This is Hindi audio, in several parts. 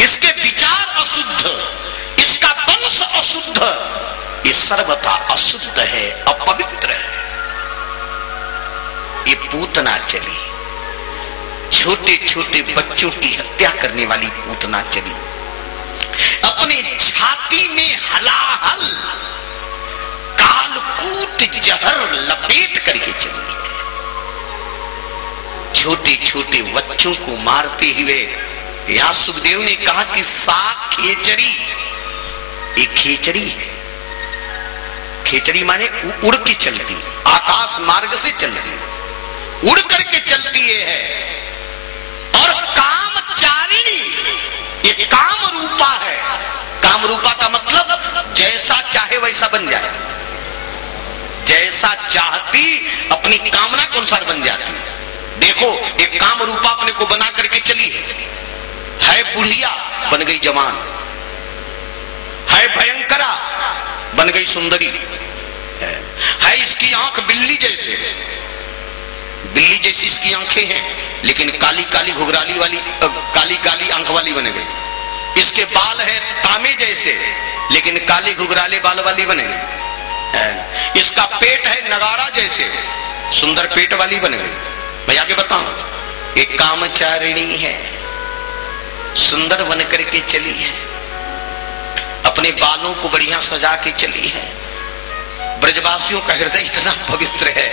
इसके विचार अशुद्ध, इसका वंश अशुद्ध, ये सर्वथा अशुद्ध है, अपवित्र है। ये पूतना चली, छोटे छोटे बच्चों की हत्या करने वाली पूतना चली, अपने छाती में हलाहल कालकूट जहर लपेट करके चली है। छोटे छोटे बच्चों को मारते हुए यहां सुखदेव ने कहा कि सात खेचरी, एक खेचरी है। खेचरी माने उड़ के चलती, आकाश मार्ग से चलती, उड़ करके चलती है। और कामचारिणी, ये काम रूपा है। काम रूपा का मतलब जैसा चाहे वैसा बन जाए, जैसा चाहती अपनी कामना के अनुसार बन जाती। देखो, एक काम रूपा अपने को बना करके चली है बुढ़िया बन गई जवान, है भयंकरा बन गई सुंदरी, है इसकी आंख बिल्ली जैसे, बिल्ली जैसी इसकी आंखें हैं, लेकिन काली काली घुघराली वाली, काली काली आंख वाली बन गई। इसके बाल है तांबे जैसे, लेकिन काले घुघराले बाल वाली बन गई। इसका पेट है नगाड़ा जैसे, सुंदर पेट वाली बन गई। मैं आगे बताऊं, एक कामचारिणी है, सुंदर बन करके चली है, अपने बालों को बढ़िया सजा के चली है। ब्रजवासियों का हृदय इतना पवित्र है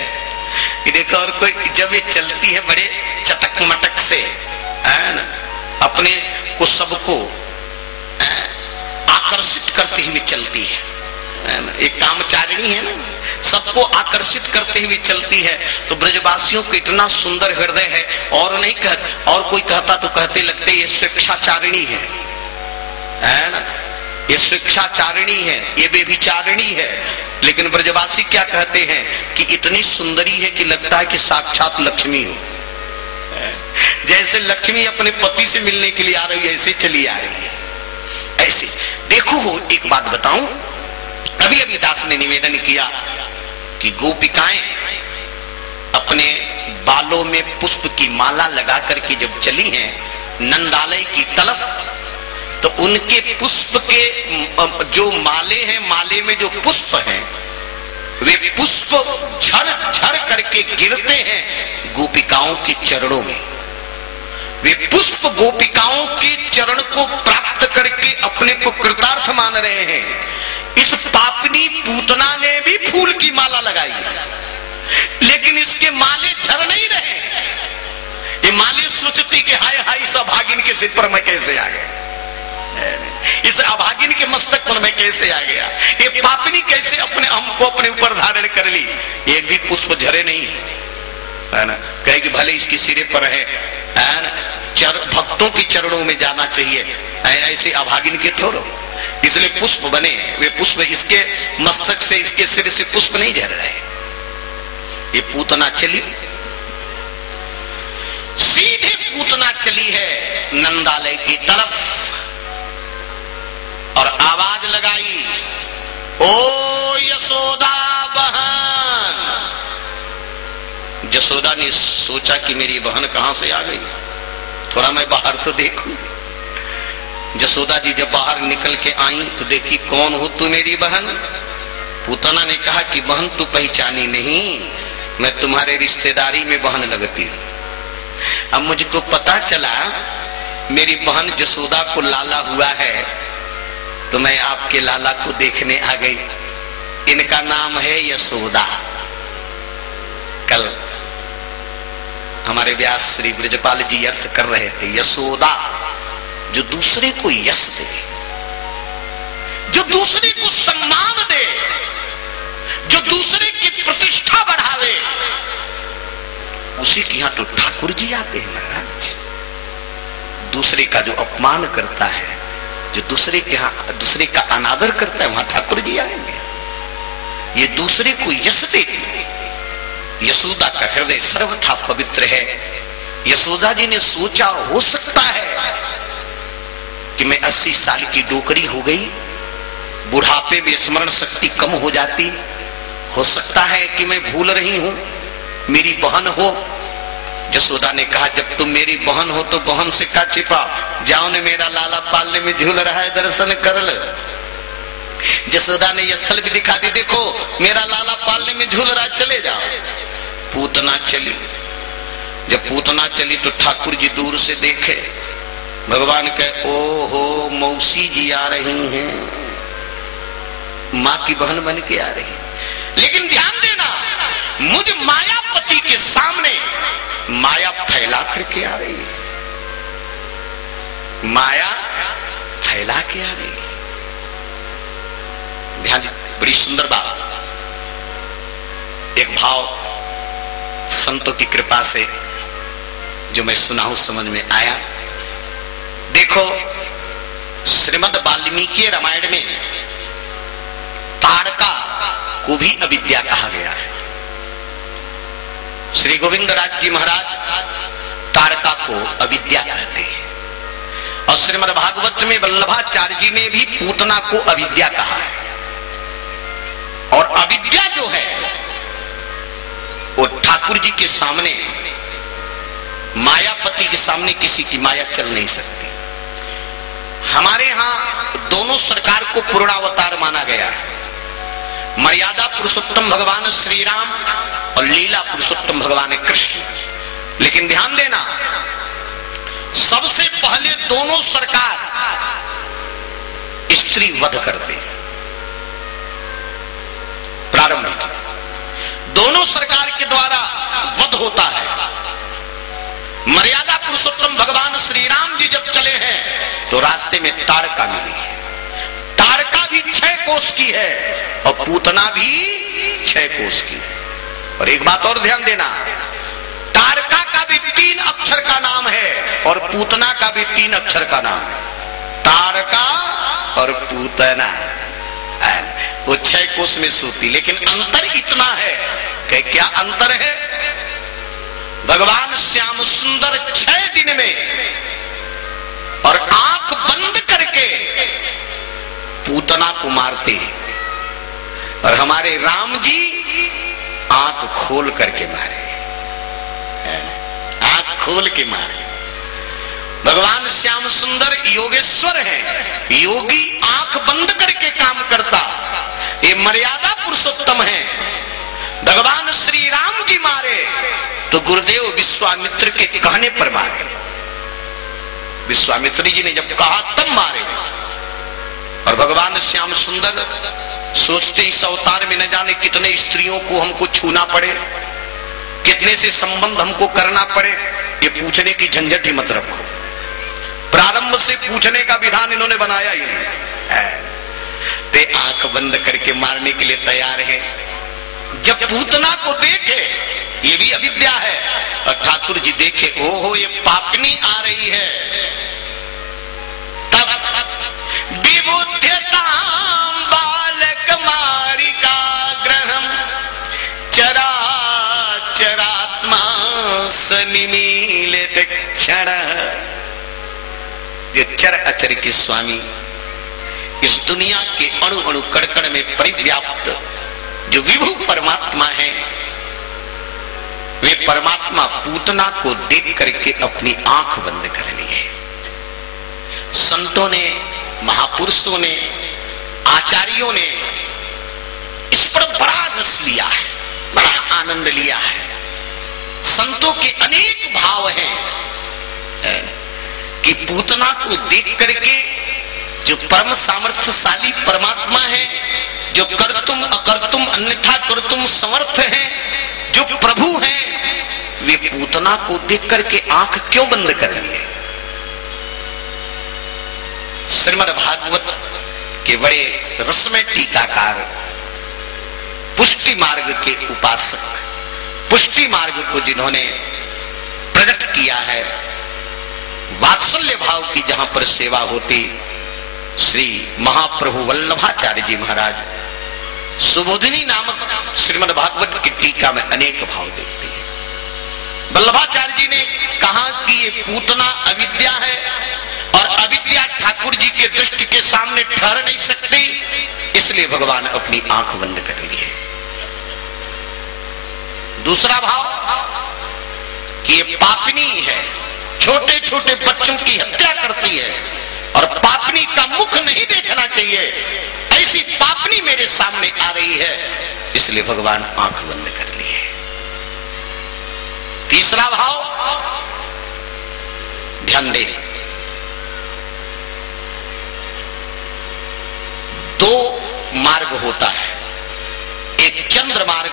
कि देखो, और कोई जब ये चलती है बड़े चटक मटक से, अपने को सबको आकर्षित करते हुए चलती है। एक कामचारिणी है ना, सबको आकर्षित करते हुए चलती है। तो ब्रजवासियों को इतना सुंदर हृदय है, और नहीं कहते, और कोई कहता तो कहते लगते ये स्वेच्छाचारिणी है ना, ये स्वेच्छाचारिणी है, ये बेविचारिणी है। लेकिन ब्रजवासी क्या कहते हैं कि इतनी सुंदरी है कि लगता है कि साक्षात लक्ष्मी हो। जैसे लक्ष्मी अपने पति से मिलने के लिए आ रही है, ऐसे चली आ रही है। ऐसे देखो, एक बात बताऊं, अभी अभी दास ने निवेदन किया कि गोपिकाएं अपने बालों में पुष्प की माला लगा करके जब चली हैं नंदालय की तरफ, तो उनके पुष्प के जो माले हैं, माले में जो पुष्प हैं, वे पुष्प झड़ झड़ करके गिरते हैं गोपिकाओं के चरणों में। वे पुष्प गोपिकाओं के चरण को प्राप्त करके अपने को कृतार्थ मान रहे हैं। इस पापनी पूतना ने भी फूल की माला लगाई, लेकिन इसके माले झड़ नहीं रहे। ये माले सोचती कि हाय हाय, इस अभागिन के सिर पर मैं कैसे आ गया, इस अभागिन के मस्तक पर मैं कैसे आ गया, ये पापनी कैसे अपने हमको अपने ऊपर धारण कर ली। एक भी पुष्प झरे नहीं है ना, कहे कि भले इसके सिरे पर है ना, भक्तों के चरणों में जाना चाहिए, ऐसे अभागिन के थोड़ो। इसलिए पुष्प बने, वे पुष्प इसके मस्तक से, इसके सिर से पुष्प नहीं झर रहे। ये पूतना चली, सीधे पूतना चली है नंदालय की तरफ, और आवाज लगाई, ओ यशोदा बहन। यशोदा ने सोचा कि मेरी बहन कहां से आ गई, थोड़ा मैं बाहर तो देखूं। यशोदा जी जब बाहर निकल के आई तो देखी, कौन हो तू मेरी बहन? पूतना ने कहा कि बहन तू पहचानी नहीं, मैं तुम्हारे रिश्तेदारी में बहन लगती हूं। अब मुझको पता चला मेरी बहन यशोदा को लाला हुआ है, तो मैं आपके लाला को देखने आ गई। इनका नाम है यशोदा। कल हमारे व्यास श्री ब्रजपाल जी अर्थ कर रहे थे, यशोदा जो दूसरे को यश दे, जो दूसरे को सम्मान दे, जो दूसरे की प्रतिष्ठा बढ़ावे, उसी के यहां तो ठाकुर जी आते हैं महाराज। दूसरे का जो अपमान करता है, जो दूसरे के यहां दूसरे का अनादर करता है, वहां ठाकुर जी आएंगे। ये दूसरे को यश देती है। यशोदा का हृदय सर्वथा पवित्र है। यशोदा जी ने सोचा, हो सकता है कि मैं 80 साल की डोकरी हो गई, बुढ़ापे में स्मरण शक्ति कम हो जाती, हो सकता है कि मैं भूल रही हूं, मेरी बहन हो यशोदा ने कहा जब तुम मेरी बहन हो तो बहन से का छिपा, जाओ ने मेरा लाला पालने में झूल रहा है, दर्शन कर लो। यशोदा ने यह स्थल भी दिखा दी, देखो मेरा लाला पालने में झूल रहा, चले जाओ। पूतना चली। जब पूतना चली तो ठाकुर जी दूर से देखे, भगवान कहे ओहो मौसी जी आ रही हैं, माँ की बहन बन के आ रही। लेकिन ध्यान देना, मुझ मायापति के सामने माया फैला करके आ रही है, माया फैला के आ रही है। ध्यान, बड़ी सुंदर बात। एक भाव संतों की कृपा से जो मैं सुना हूं समझ में आया। देखो श्रीमद् वाल्मीकि रामायण में ताड़का को भी अविद्या कहा गया है। श्री गोविंदराज जी महाराज ताड़का को अविद्या कहते हैं, और श्रीमद् भागवत में वल्लभाचार्य जी ने भी पूतना को अविद्या कहा है। और अविद्या जो है वो ठाकुर जी के सामने, मायापति के सामने किसी की माया चल नहीं सकती। हमारे यहां दोनों सरकार को पूर्णावतार माना गया है, मर्यादा पुरुषोत्तम भगवान श्री राम और लीला पुरुषोत्तम भगवान कृष्ण। लेकिन ध्यान देना, सबसे पहले दोनों सरकार स्त्री वध करते, प्रारंभ दोनों सरकार के द्वारा वध होता है। मर्यादा पुरुषोत्तम भगवान श्री राम जी जब चले हैं तो रास्ते में ताड़का मिली है। ताड़का भी 6 कोस की है और पूतना भी 6 कोस की है। और एक बात और ध्यान देना, ताड़का का भी 3 अक्षर का नाम है और पूतना का भी 3 अक्षर का नाम है। ताड़का और पूतना वो 6 कोस में सूती, लेकिन अंतर इतना है कि क्या अंतर है? भगवान श्याम सुंदर 6 दिन में और आंख बंद करके पूतना को मारते हैं, और हमारे राम जी आंख खोल करके मारे, आंख खोल के मारे। भगवान श्याम सुंदर योगेश्वर हैं, योगी आंख बंद करके काम करता, ये मर्यादा पुरुषोत्तम है। भगवान श्री राम जी मारे तो गुरुदेव विश्वामित्र के कहने पर मारे। विश्वामित्र जी ने जब कहा तब मारे। और भगवान श्याम सुंदर सोचते इस अवतार में न जाने कितने स्त्रियों को हमको छूना पड़े, कितने से संबंध हमको करना पड़े, ये पूछने की झंझट ही मत रखो। प्रारंभ से पूछने का विधान इन्होंने बनाया ही नहीं, ते आंख बंद करके मारने के लिए तैयार है। जब पूतना को देखे, ये भी अविद्या है, और ठाकुर जी देखे ओहो ये पापनी आ रही है, तब विबुध्यतां बालक मारिका ग्रहम चरा चरात्मा सनिमीलित क्षण। ये चर अचर के स्वामी, इस दुनिया के अणु अणु कण में परिव्याप्त जो विभु परमात्मा है, वे परमात्मा पूतना को देख करके अपनी आंख बंद कर ली है। संतों ने, महापुरुषों ने, आचार्यों ने इस पर बड़ा रस लिया है, बड़ा आनंद लिया है। संतों के अनेक भाव हैं कि पूतना को देख करके जो परम सामर्थ्यशाली परमात्मा है, जो कर्तुम अकर्तुम अन्यथा कर्तुम समर्थ है, जो प्रभु है, वे पूतना को देख करके आंख क्यों बंद कर लिए? श्रीमद् भागवत के बड़े रसमय टीकाकार, पुष्टि मार्ग के उपासक, पुष्टि मार्ग को जिन्होंने प्रकट किया है, वात्सल्य भाव की जहां पर सेवा होती, श्री महाप्रभु वल्लभाचार्य जी महाराज सुबोधिनी नामक श्रीमद् भागवत की टीका में अनेक भाव देखते हैं। वल्लभाचार्य जी ने कहा कि ये पूतना अविद्या है, और अविद्या ठाकुर जी के दृष्टि के सामने ठहर नहीं सकती, इसलिए भगवान अपनी आंख बंद कर लिए। दूसरा भाव, कि ये पापिनी है, छोटे छोटे बच्चों की हत्या करती है और पापिनी का मुख नहीं देखना चाहिए, ऐसी पापिनी मेरे सामने आ रही है, इसलिए भगवान आंख बंद कर लिए। तीसरा भाव ध्यान दे, दो मार्ग होता है, एक चंद्र मार्ग